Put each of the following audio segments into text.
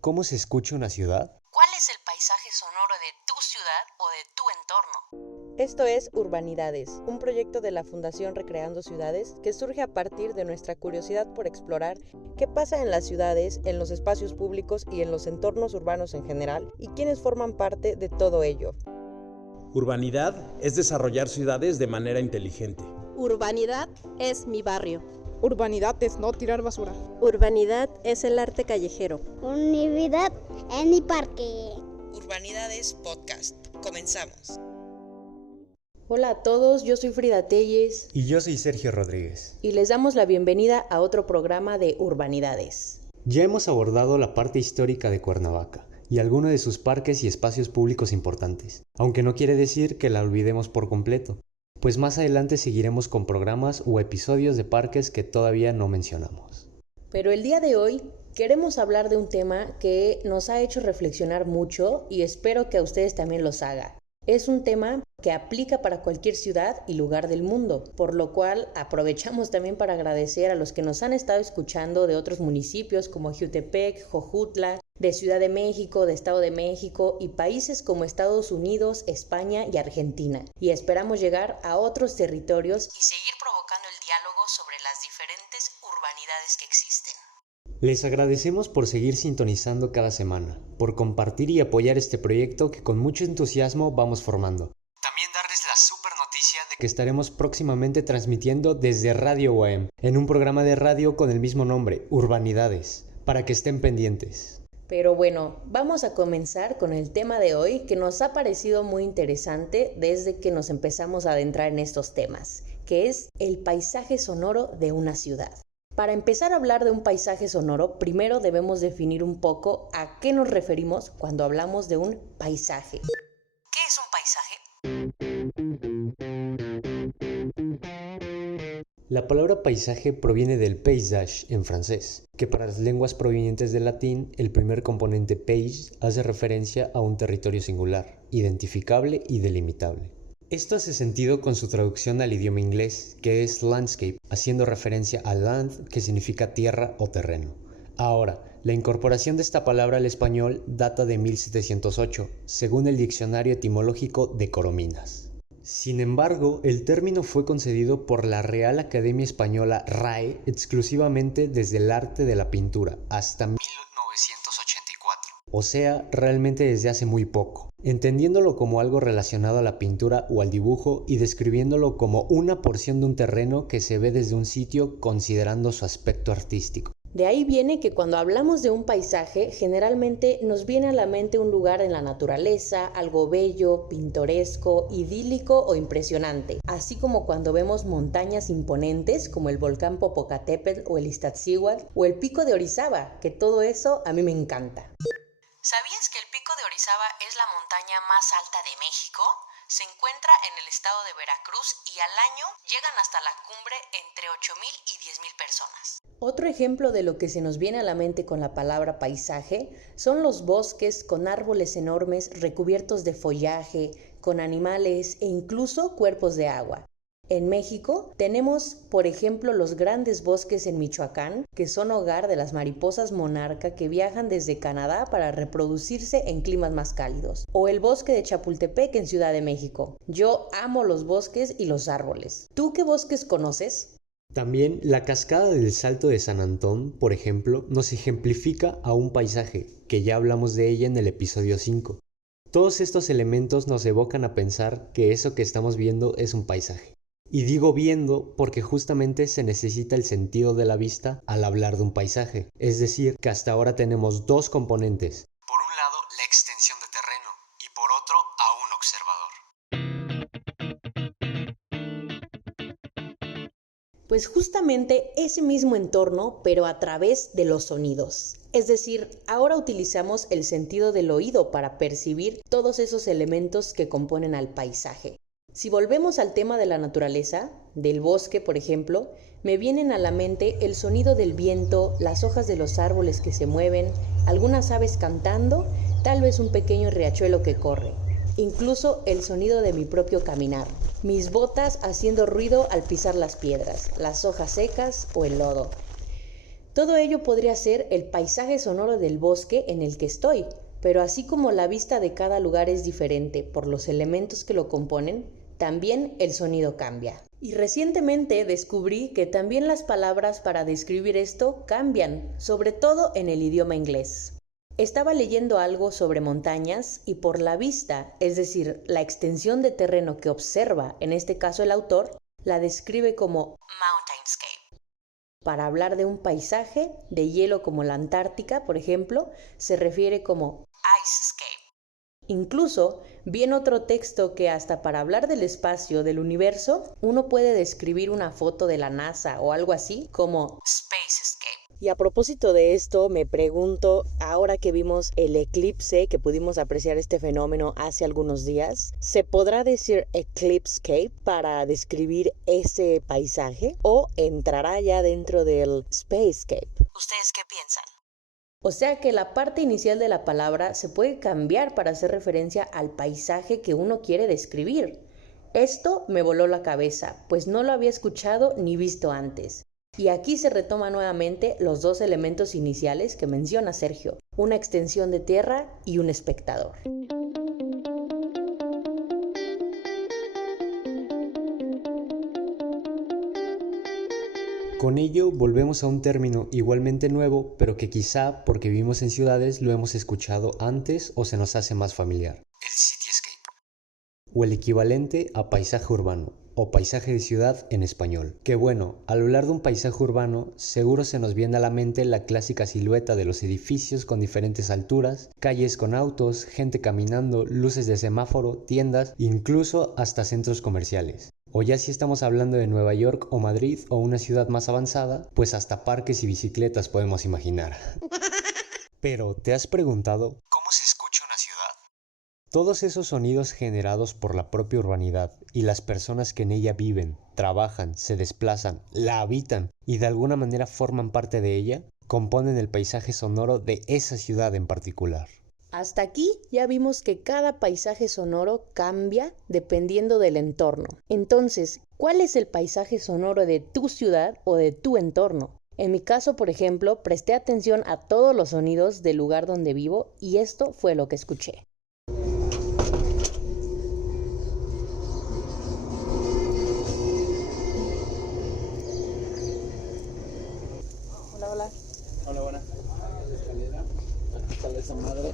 ¿Cómo se escucha una ciudad? ¿Cuál es el paisaje sonoro de tu ciudad o de tu entorno? Esto es Urbanidades, un proyecto de la Fundación Recreando Ciudades que surge a partir de nuestra curiosidad por explorar qué pasa en las ciudades, en los espacios públicos y en los entornos urbanos en general, y quiénes forman parte de todo ello. Urbanidad es desarrollar ciudades de manera inteligente. Urbanidad es mi barrio. Urbanidad es no tirar basura. Urbanidad es el arte callejero. Urbanidad en mi parque. Urbanidades Podcast. Comenzamos. Hola a todos, yo soy Frida Telles. Y yo soy Sergio Rodríguez. Y les damos la bienvenida a otro programa de Urbanidades. Ya hemos abordado la parte histórica de Cuernavaca y algunos de sus parques y espacios públicos importantes, aunque no quiere decir que la olvidemos por completo, pues más adelante seguiremos con programas o episodios de parques que todavía no mencionamos. Pero el día de hoy queremos hablar de un tema que nos ha hecho reflexionar mucho y espero que a ustedes también los haga. Es un tema que aplica para cualquier ciudad y lugar del mundo, por lo cual aprovechamos también para agradecer a los que nos han estado escuchando de otros municipios como Jiutepec, Jojutla, de Ciudad de México, de Estado de México y países como Estados Unidos, España y Argentina. Y esperamos llegar a otros territorios Y seguir provocando el diálogo sobre las diferentes urbanidades que existen. Les agradecemos por seguir sintonizando cada semana, por compartir y apoyar este proyecto que con mucho entusiasmo vamos formando. También darles la super noticia de que estaremos próximamente transmitiendo desde Radio UAM, en un programa de radio con el mismo nombre, Urbanidades, para que estén pendientes. Pero bueno, vamos a comenzar con el tema de hoy que nos ha parecido muy interesante desde que nos empezamos a adentrar en estos temas, que es el paisaje sonoro de una ciudad. Para empezar a hablar de un paisaje sonoro, primero debemos definir un poco a qué nos referimos cuando hablamos de un paisaje. ¿Qué es un paisaje? La palabra paisaje proviene del paysage en francés, que para las lenguas provenientes del latín, el primer componente pays hace referencia a un territorio singular, identificable y delimitable. Esto hace sentido con su traducción al idioma inglés, que es landscape, haciendo referencia a land, que significa tierra o terreno. Ahora, la incorporación de esta palabra al español data de 1708, según el diccionario etimológico de Corominas. Sin embargo, el término fue concedido por la Real Academia Española RAE exclusivamente desde el arte de la pintura hasta 1984. O sea, realmente desde hace muy poco, entendiéndolo como algo relacionado a la pintura o al dibujo y describiéndolo como una porción de un terreno que se ve desde un sitio considerando su aspecto artístico. De ahí viene que cuando hablamos de un paisaje, generalmente nos viene a la mente un lugar en la naturaleza, algo bello, pintoresco, idílico o impresionante, así como cuando vemos montañas imponentes como el volcán Popocatépetl o el Iztaccíhuatl o el pico de Orizaba, que todo eso a mí me encanta. ¿Sabías que el Pico de Orizaba es la montaña más alta de México? Se encuentra en el estado de Veracruz y al año llegan hasta la cumbre entre 8,000 y 10,000 personas. Otro ejemplo de lo que se nos viene a la mente con la palabra paisaje son los bosques con árboles enormes recubiertos de follaje, con animales e incluso cuerpos de agua. En México tenemos, por ejemplo, los grandes bosques en Michoacán, que son hogar de las mariposas monarca que viajan desde Canadá para reproducirse en climas más cálidos, o el bosque de Chapultepec en Ciudad de México. Yo amo los bosques y los árboles. ¿Tú qué bosques conoces? También la cascada del Salto de San Antón, por ejemplo, nos ejemplifica a un paisaje, que ya hablamos de ella en el episodio 5. Todos estos elementos nos evocan a pensar que eso que estamos viendo es un paisaje. Y digo viendo porque justamente se necesita el sentido de la vista al hablar de un paisaje. Es decir, que hasta ahora tenemos dos componentes. Por un lado, la extensión de terreno y por otro, a un observador. Pues justamente ese mismo entorno, pero a través de los sonidos. Es decir, ahora utilizamos el sentido del oído para percibir todos esos elementos que componen al paisaje. Si volvemos al tema de la naturaleza, del bosque por ejemplo, me vienen a la mente el sonido del viento, las hojas de los árboles que se mueven, algunas aves cantando, tal vez un pequeño riachuelo que corre, incluso el sonido de mi propio caminar, mis botas haciendo ruido al pisar las piedras, las hojas secas o el lodo. Todo ello podría ser el paisaje sonoro del bosque en el que estoy, pero así como la vista de cada lugar es diferente por los elementos que lo componen, también el sonido cambia. Y recientemente descubrí que también las palabras para describir esto cambian, sobre todo en el idioma inglés. Estaba leyendo algo sobre montañas y por la vista, es decir, la extensión de terreno que observa, en este caso el autor, la describe como Mountainscape. Para hablar de un paisaje de hielo como la Antártica, por ejemplo, se refiere como Icescape. Incluso vi en otro texto que hasta para hablar del espacio, del universo, uno puede describir una foto de la NASA o algo así como Spacescape. Y a propósito de esto, me pregunto, ahora que vimos el eclipse, que pudimos apreciar este fenómeno hace algunos días, ¿se podrá decir eclipsescape para describir ese paisaje o entrará ya dentro del spacescape? ¿Ustedes qué piensan? O sea que la parte inicial de la palabra se puede cambiar para hacer referencia al paisaje que uno quiere describir. Esto me voló la cabeza, pues no lo había escuchado ni visto antes. Y aquí se retoma nuevamente los dos elementos iniciales que menciona Sergio, una extensión de tierra y un espectador. Con ello volvemos a un término igualmente nuevo, pero que quizá porque vivimos en ciudades lo hemos escuchado antes o se nos hace más familiar. El cityscape. O el equivalente a paisaje urbano, o paisaje de ciudad en español. Que bueno, al hablar de un paisaje urbano, seguro se nos viene a la mente la clásica silueta de los edificios con diferentes alturas, calles con autos, gente caminando, luces de semáforo, tiendas, incluso hasta centros comerciales. O ya si estamos hablando de Nueva York o Madrid o una ciudad más avanzada, pues hasta parques y bicicletas podemos imaginar. Pero, ¿te has preguntado ¿Cómo se escucha una ciudad? todos esos sonidos generados por la propia urbanidad y las personas que en ella viven, trabajan, se desplazan, la habitan y de alguna manera forman parte de ella, componen el paisaje sonoro de esa ciudad en particular? Hasta aquí ya vimos que cada paisaje sonoro cambia dependiendo del entorno. Entonces, ¿cuál es el paisaje sonoro de tu ciudad o de tu entorno? En mi caso, por ejemplo, presté atención a todos los sonidos del lugar donde vivo y esto fue lo que escuché. Hola. Hola, buenas. Escalera. Sale esa madre.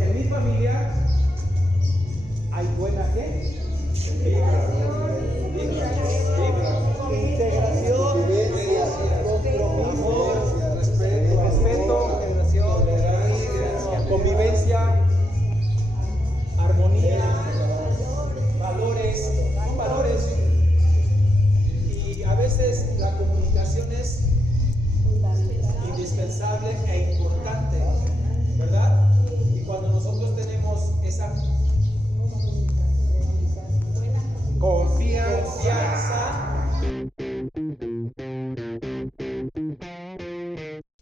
En mi familia hay buena gente. Integración, compromiso, respeto, convivencia, armonía, valores, son valores. Y a veces la comunicación es indispensable e importante, ¿verdad? Y cuando nosotros tenemos esa confianza.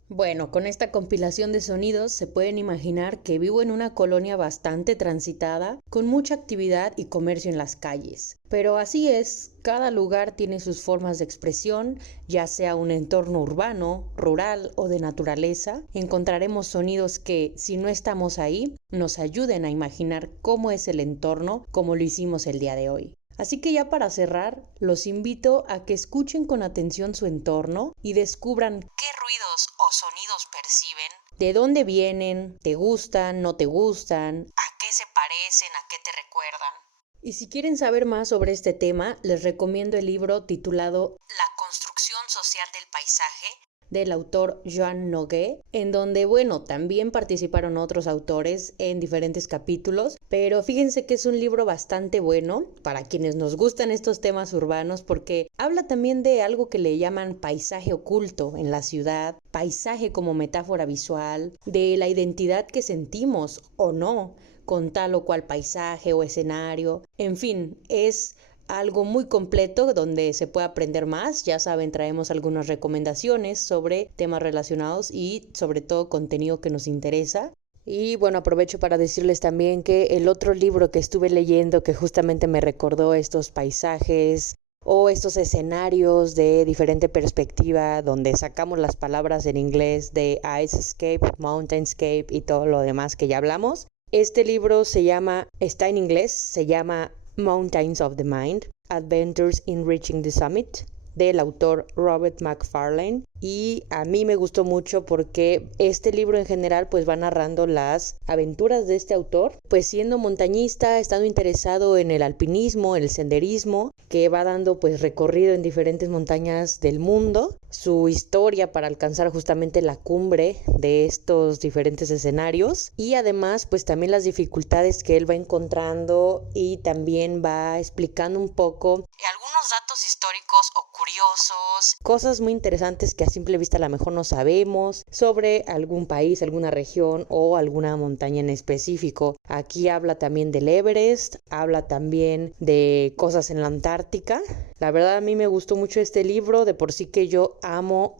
Bueno, con esta compilación de sonidos se pueden imaginar que vivo en una colonia bastante transitada, con mucha actividad y comercio en las calles. Pero así es, cada lugar tiene sus formas de expresión, ya sea un entorno urbano, rural o de naturaleza. Encontraremos sonidos que, si no estamos ahí, nos ayuden a imaginar cómo es el entorno, como lo hicimos el día de hoy. Así que ya para cerrar, los invito a que escuchen con atención su entorno y descubran ¿Qué ruidos o sonidos perciben? de dónde vienen, te gustan, no te gustan. ¿A qué se parecen? ¿A qué te recuerdan? Y si quieren saber más sobre este tema, les recomiendo el libro titulado La construcción social del paisaje del autor Joan Nogué, en donde, bueno, también participaron otros autores en diferentes capítulos, pero fíjense que es un libro bastante bueno para quienes nos gustan estos temas urbanos porque habla también de algo que le llaman paisaje oculto en la ciudad, paisaje como metáfora visual, de la identidad que sentimos o no con tal o cual paisaje o escenario. En fin, es algo muy completo donde se puede aprender más. Ya saben, traemos algunas recomendaciones sobre temas relacionados y sobre todo contenido que nos interesa. Y bueno, aprovecho para decirles también que el otro libro que estuve leyendo que justamente me recordó estos paisajes o estos escenarios de diferente perspectiva donde sacamos las palabras en inglés de Icescape, Mountainscape y todo lo demás que ya hablamos. Este libro está en inglés, se llama Mountains of the Mind, Adventures in Reaching the Summit, del autor Robert Macfarlane, y a mí me gustó mucho porque este libro en general pues va narrando las aventuras de este autor, pues siendo montañista, estando interesado en el alpinismo, el senderismo, que va dando pues recorrido en diferentes montañas del mundo, su historia para alcanzar justamente la cumbre de estos diferentes escenarios y además pues también las dificultades que él va encontrando y también va explicando un poco algunos datos históricos o curiosos, cosas muy interesantes que a simple vista a lo mejor no sabemos sobre algún país, alguna región o alguna montaña en específico. Aquí habla también del Everest, habla también de cosas en la Antártica. La verdad a mí me gustó mucho este libro, de por sí que yo amo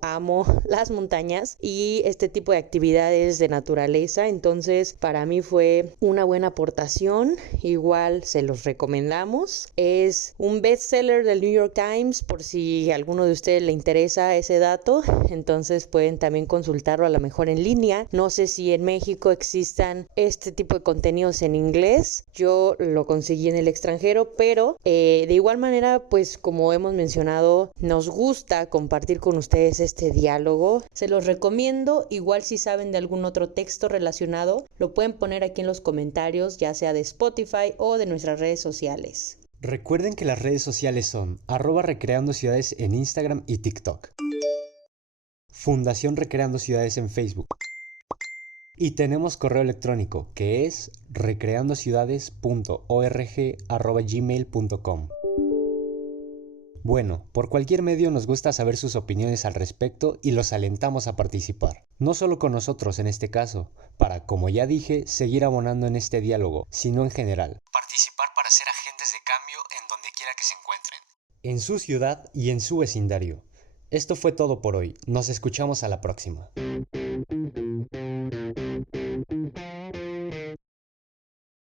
las montañas y este tipo de actividades de naturaleza, entonces para mí fue una buena aportación, igual se los recomendamos. Es un bestseller del New York Times, por si a alguno de ustedes le interesa ese dato, entonces pueden también consultarlo a lo mejor en línea. No sé si en México existan este tipo de contenidos en inglés, yo lo conseguí en el extranjero, pero de igual manera pues como hemos mencionado, nos gusta compartir con ustedes este diálogo. Se los recomiendo. Igual si saben de algún otro texto relacionado, lo pueden poner aquí en los comentarios, ya sea de Spotify o de nuestras redes sociales. Recuerden que las redes sociales son @Recreando Ciudades en Instagram y TikTok, Fundación Recreando Ciudades en Facebook. Y tenemos correo electrónico que es recreandociudades.org@gmail.com. Bueno, por cualquier medio nos gusta saber sus opiniones al respecto y los alentamos a participar. No solo con nosotros en este caso, para, como ya dije, seguir abonando en este diálogo, sino en general. Participar para ser agentes de cambio en donde quiera que se encuentren. En su ciudad y en su vecindario. Esto fue todo por hoy. Nos escuchamos a la próxima.